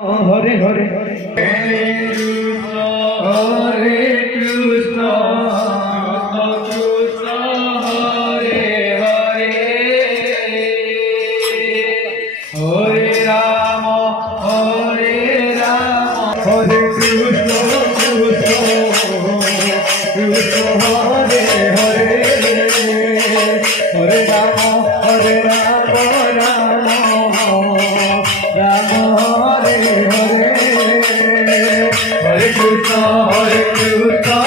Hare Hare Hare Hare Krishna Krishna Hare Hare Hare Ram Hare Krishna Krishna Krishna Hare Hare Hare Ram Ram Ram Hare Hare Hare Krishna Krishna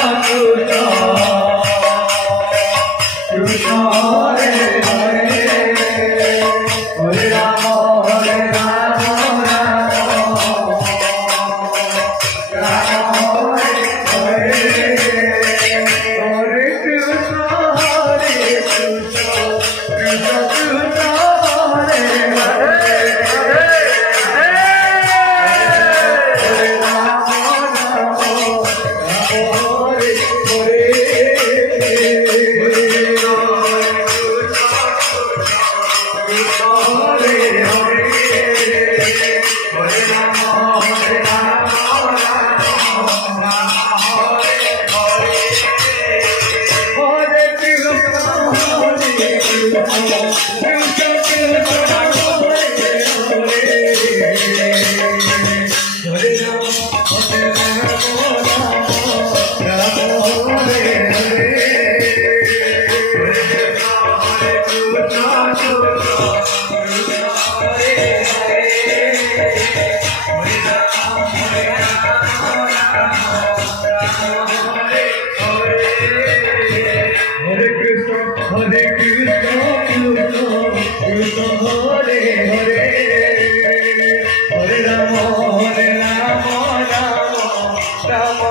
Krishna Hare Hare Hare Ram Ram Ram Hare Hare Hare Krishna Krishna Krishna Hare Hare Hare Krishna, Krishna Hare Hare, Hare Rama, Rama Rama.